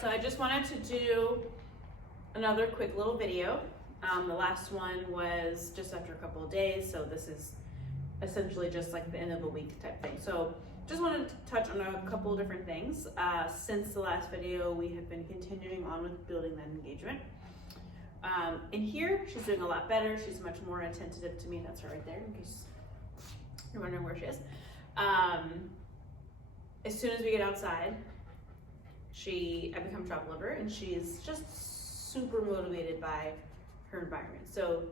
so I just wanted to do another quick little video. The last one was just after a couple of days, so this is essentially just like the end of the week type thing. So just wanted to touch on a couple of different things. Since the last video, we have been continuing on with building that engagement. In here, she's doing a lot better. She's much more attentive to me. That's her right there, in case you're wondering where she is. As soon as we get outside, I become trouble lover, and she's just super motivated by her environment. So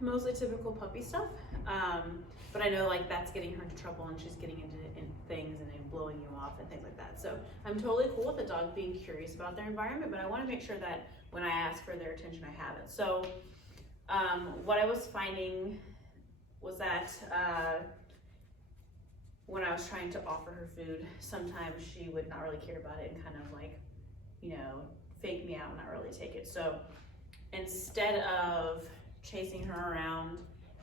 mostly typical puppy stuff, but I know like that's getting her into trouble, and she's getting into things and then blowing you off and things like that. So I'm totally cool with the dog being curious about their environment, but I want to make sure that when I ask for their attention, I have it. So what I was finding was that when I was trying to offer her food, sometimes she would not really care about it and kind of like, fake me out and not really take it. So instead of chasing her around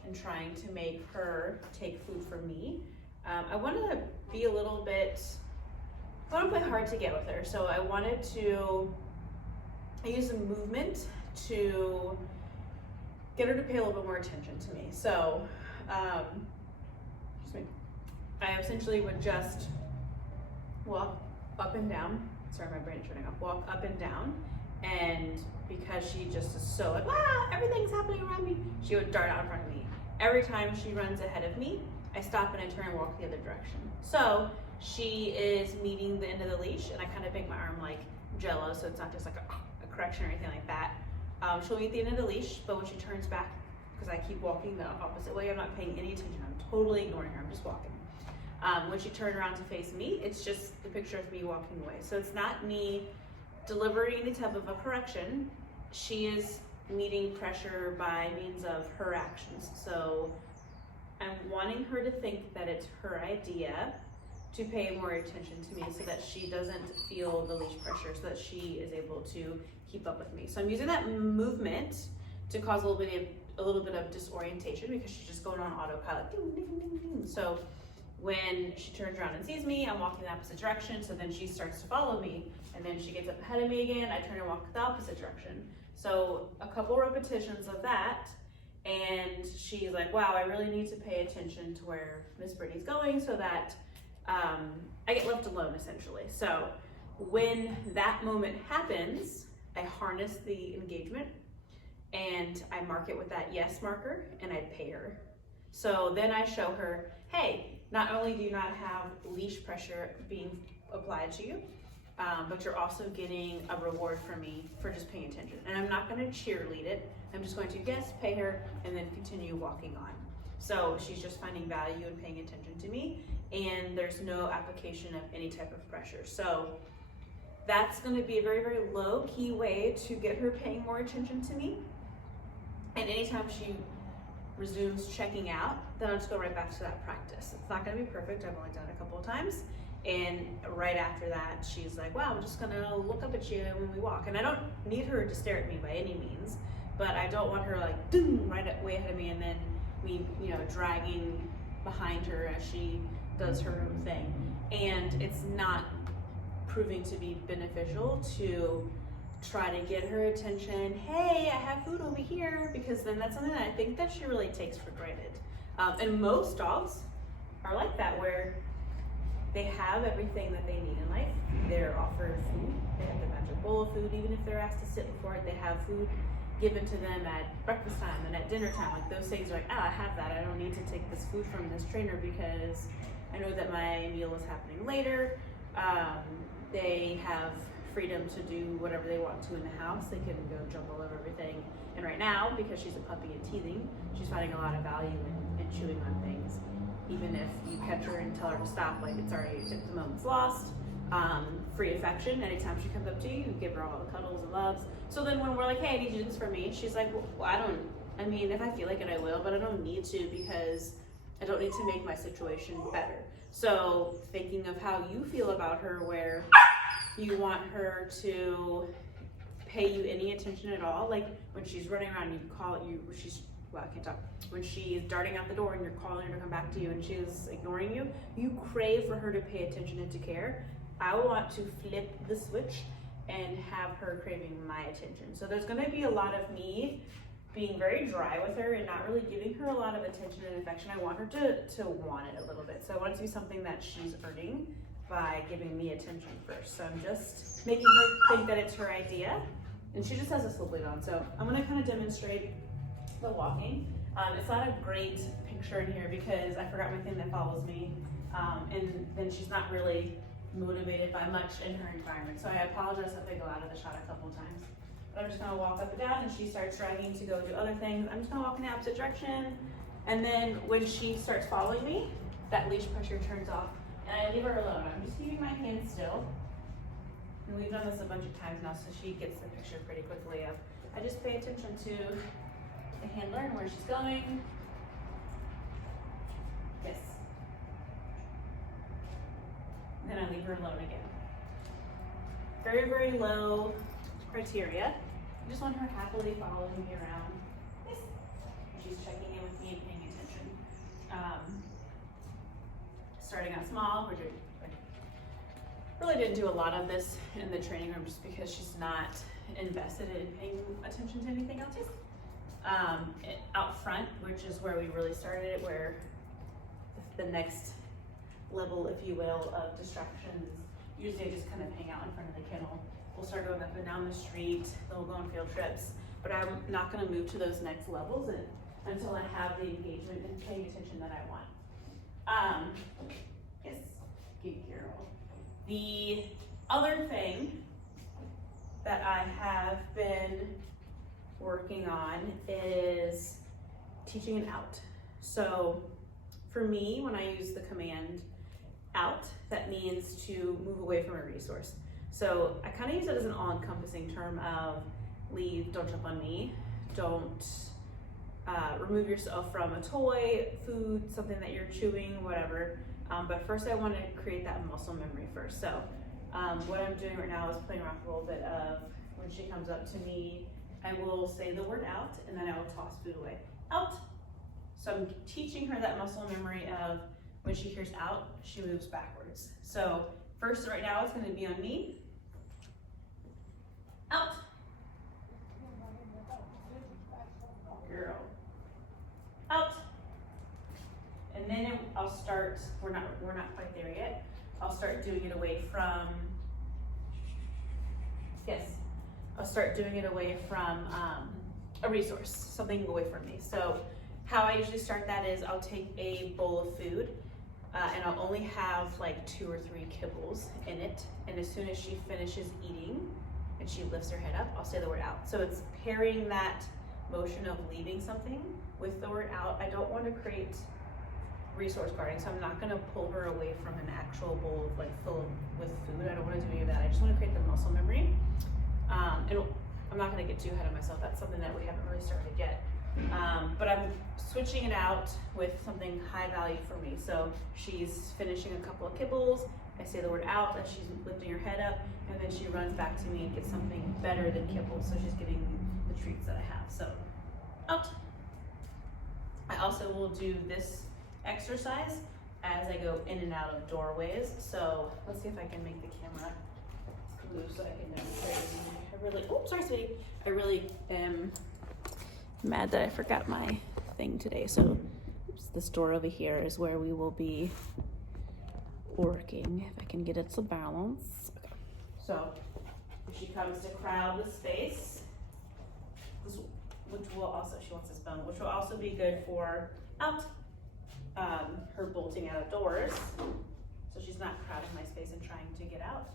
and trying to make her take food from me, I wanted to be I want to play hard to get with her. So I use some movement to get her to pay a little bit more attention to me. So, I essentially would just walk up and down. Sorry, my brain's turning off. Walk up and down, and because she just is so like, wow, everything's happening around me, she would dart out in front of me. Every time she runs ahead of me, I stop and I turn and walk the other direction. So she is meeting the end of the leash, and I kind of make my arm like jello, so it's not just like a correction or anything like that. She'll meet the end of the leash, but when she turns back, because I keep walking the opposite way, I'm not paying any attention. I'm totally ignoring her. I'm just walking. When she turned around to face me, it's just the picture of me walking away. So it's not me delivering any type of a correction. She is meeting pressure by means of her actions. So I'm wanting her to think that it's her idea to pay more attention to me, so that she doesn't feel the leash pressure, so that she is able to keep up with me. So I'm using that movement to cause a little bit of disorientation, because she's just going on autopilot. Ding, ding, ding, ding. So when she turns around and sees me, I'm walking the opposite direction, so then she starts to follow me, and then she gets up ahead of me again, I turn and walk the opposite direction. So a couple repetitions of that, and she's like, wow, I really need to pay attention to where Miss Brittany's going, so that I get left alone, essentially. So when that moment happens, I harness the engagement, and I mark it with that yes marker, and I pay her. So then I show her, hey, not only do you not have leash pressure being applied to you, but you're also getting a reward from me for just paying attention. And I'm not going to cheerlead it. I'm just going to, yes, pay her, and then continue walking on. So she's just finding value in paying attention to me, and there's no application of any type of pressure. So that's going to be a very, very low key way to get her paying more attention to me. And anytime she resumes checking out, then I'll just go right back to that practice. It's not going to be perfect. I've only done it a couple of times. And right after that, she's like, wow, I'm just going to look up at you when we walk. And I don't need her to stare at me by any means, but I don't want her like way ahead of me, and then me, dragging behind her as she does her own thing. And it's not proving to be beneficial to try to get her attention. Hey, I have food over here, because then that's something that I think that she really takes for granted. And most dogs are like that, where they have everything that they need in life. They're offered food. They have their magic bowl of food. Even if they're asked to sit before it, they have food given to them at breakfast time and at dinner time. Like, those things are like, I have that. I don't need to take this food from this trainer because I know that my meal is happening later. They have freedom to do whatever they want to in the house. They can go jump all over everything. And right now, because she's a puppy and teething, she's finding a lot of value in chewing on things. Even if you catch her and tell her to stop, like, it's already, the moment's lost. Free affection. Anytime she comes up to you, you give her all the cuddles and loves. So then when we're like, hey, I need you to do this for me, she's like, well, if I feel like it, I will, but I don't need to, because I don't need to make my situation better. So thinking of how you feel about her, where you want her to pay you any attention at all, like when she's running around, you call it, I can't talk. When she's darting out the door and you're calling her to come back to you and she's ignoring you, you crave for her to pay attention and to care. I want to flip the switch and have her craving my attention. So there's gonna be a lot of me being very dry with her and not really giving her a lot of attention and affection. I want her to want it a little bit. So I want it to be something that she's earning by giving me attention first. So I'm just making her think that it's her idea. And she just has a slip lead on. So I'm gonna kind of demonstrate the walking. It's not a great picture in here because I forgot my thing that follows me. And then she's not really motivated by much in her environment. So I apologize if I go out of the shot a couple of times. But I'm just gonna walk up and down and she starts dragging to go do other things. I'm just gonna walk in the opposite direction. And then when she starts following me, that leash pressure turns off and I leave her alone. I'm just keeping my hand still. And we've done this a bunch of times now, so she gets the picture pretty quickly of, I just pay attention to the handler and where she's going. Yes. Then I leave her alone again. Very, very low criteria. I just want her happily following me around. Yes. She's checking in with me and paying attention. Starting out small, really didn't do a lot of this in the training room just because she's not invested in paying attention to anything else. Out front, which is where we really started it, where the next level, if you will, of distractions, usually I just kind of hang out in front of the kennel. We'll start going up and down the street, then we'll go on field trips, but I'm not gonna move to those next levels until I have the engagement and paying attention that I want. Yes, good girl. The other thing that I have been working on is teaching an out. So for me, when I use the command out, that means to move away from a resource. So I kind of use it as an all-encompassing term of leave, don't jump on me, don't remove yourself from a toy, food, something that you're chewing, whatever. But first I want to create that muscle memory first. So what I'm doing right now is playing around with a little bit of when she comes up to me, I will say the word out and then I will toss food away. Out. So I'm teaching her that muscle memory of when she hears out, she moves backwards. So first right now it's going to be on me. Out. Girl. Out. And then I'll start, we're not quite there yet. I'll start doing it away from, yes, I'll start doing it away from a resource, something away from me. So how I usually start that is I'll take a bowl of food and I'll only have like 2 or 3 kibbles in it. And as soon as she finishes eating and she lifts her head up, I'll say the word out. So it's pairing that motion of leaving something with the word out. I don't want to create resource guarding, so I'm not going to pull her away from an actual bowl of like filled with food. I don't want to do any of that. I just want to create the muscle memory. And I'm not going to get too ahead of myself. That's something that we haven't really started yet. But I'm switching it out with something high value for me. So she's finishing a couple of kibbles. I say the word out as she's lifting her head up, and then she runs back to me and gets something better than kibbles. So she's getting the treats that I have. So out. I also will do this exercise as I go in and out of doorways. So let's see if I can make the camera move so I can demonstrate. Sorry, sweetie. I really am mad that I forgot my thing today. So this door over here is where we will be working. If I can get it to balance. Okay. So if she comes to crowd the space, which will also, she wants this bone, which will also be good for out. Her bolting out of doors, so she's not crowding my space and trying to get out.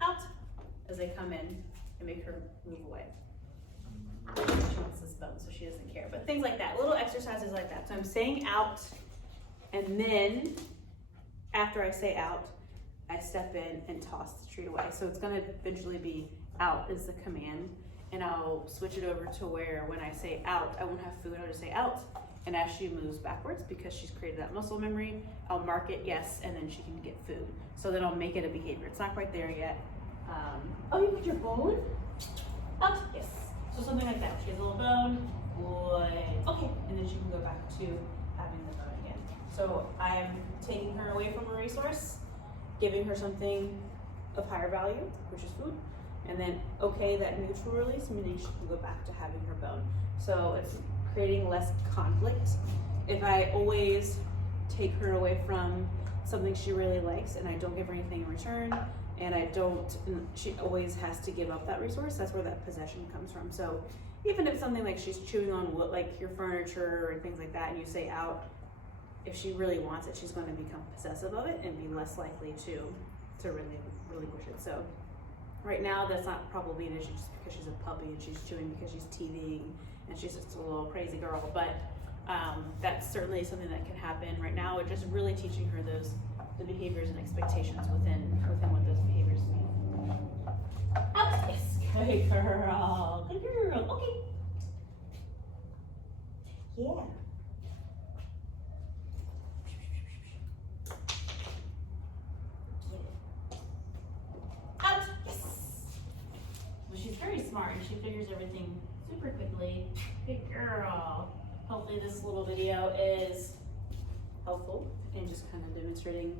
Out as they come in and make her move away. She wants this bone, so she doesn't care. But things like that, little exercises like that. So I'm saying out, and then after I say out, I step in and toss the treat away. So it's going to eventually be out is the command. And I'll switch it over to where when I say out, I won't have food, I'll just say out. And as she moves backwards, because she's created that muscle memory, I'll mark it yes, and then she can get food. So then I'll make it a behavior. It's not quite there yet. Oh, you got your bone? Out, yes. So something like that. She has a little bone, Good. Okay, and then she can go back to having the bone again. So I'm taking her away from a resource, giving her something of higher value, which is food, and then okay, that neutral release, meaning she can go back to having her bone. So it's creating less conflict. If I always take her away from something she really likes and I don't give her anything in return, and she always has to give up that resource, that's where that possession comes from. So even if something like she's chewing on wood, like your furniture or things like that, and you say out, if she really wants it, she's going to become possessive of it and be less likely to really relinquish it. So right now, that's not probably an issue just because she's a puppy and she's chewing because she's TVing and she's just a little crazy girl. But that's certainly something that can happen. Right now, we're just really teaching her the behaviors and expectations within what those behaviors mean. Oh, yes, good girl, good girl. Okay. Yeah. Out. Yes. Well, she's very smart and she figures everything super quickly. Good girl. Hopefully this little video is helpful in just kind of demonstrating